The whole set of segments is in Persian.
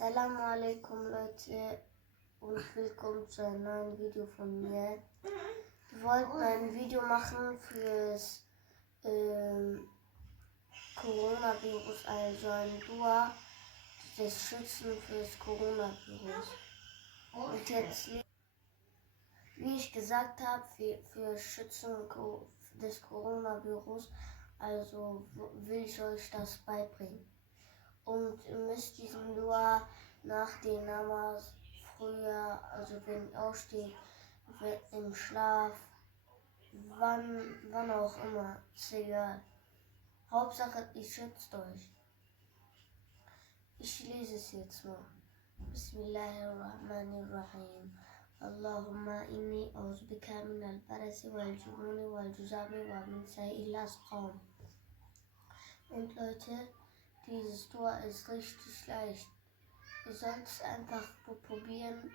Assalamu alaikum Leute und willkommen zu einem neuen Video von mir. Wir wollten ein Video machen fürs Coronavirus, also ein Dua des Schützen fürs Coronavirus. Und jetzt, wie ich gesagt habe, für Schützen des Coronavirus, also will ich euch das beibringen. Und ihr müsst diesen Dua nach den Namas früher, also wenn ihr aufsteht, im Schlaf, wann auch immer, ist egal. Hauptsache, ihr schützt euch. Ich lese es jetzt mal. Bismillahirrahmanirrahim. Allahumma inni a'udhubika min al-barasi wal-jununi wal-juzami wa min sayyi'il asqam. Und Leute, dieses Dua ist richtig leicht. Ihr sollt es einfach probieren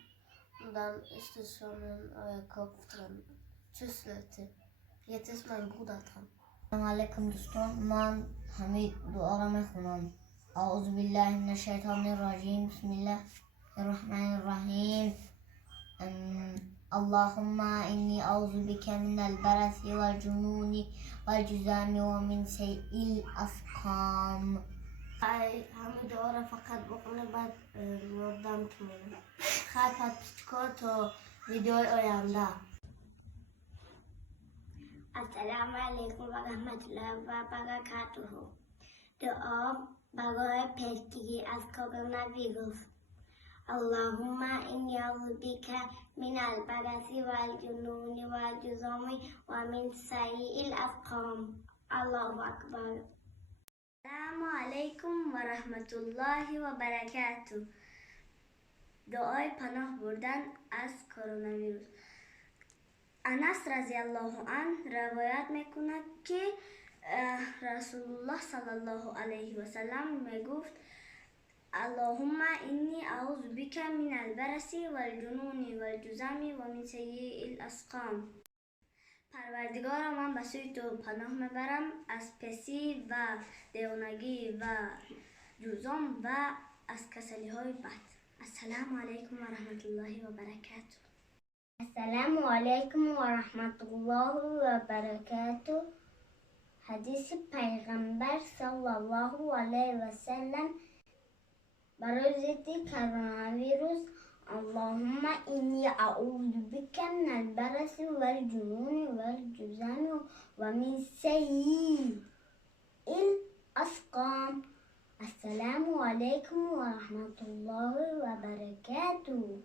und dann ist es schon in euer Kopf drin. Tschüss Leute. Jetzt ist mein Bruder dran. السلام عليكم دوستان، من حمید دعا را میخونم. اعوذ بالله من الشیطان الرجیم. بسم الله الرحمن الرحیم. اللهم إني أعوذ بك من البرص والجنون والجذام ومن سيء الأسقام. همه دعا را فقط بخونه بعد مردم تمونه. خیلی پتیچکا تا ویدیوی آینده. السلام علیکم و رحمت الله و برکاته. دعا برای پیشگیری از کرونا ویروس. اللهم إني أعوذ بك من البرص والجنون والجذام ومن سيء الأسقام. الله أكبر. السلام علیکم و رحمت الله و برکاته. دعای پناه بردن از کرونا ویروس. انس رضی الله عنه روایت میکند که رسول الله صلی الله علیه و سلم میگفت اللهم اینی اعوذ بک من البرص والجنون والجذام و من سیء الاسقام. پروردگارا، من به سوی تو پناه میبرم از پسی و دیوانگی و جذام و از کسلی های بد. السلام علیکم و رحمت الله و برکاته. السلام علیکم و رحمت الله و برکاته. حدیث پیغمبر صلی الله علیه و سلم برای ضد کرونا ویروس: اللهم اینی اعوذ بک من البرص والجنون والجذام و من سیء الاسقام. السلام علیکم و رحمت الله و برکاته.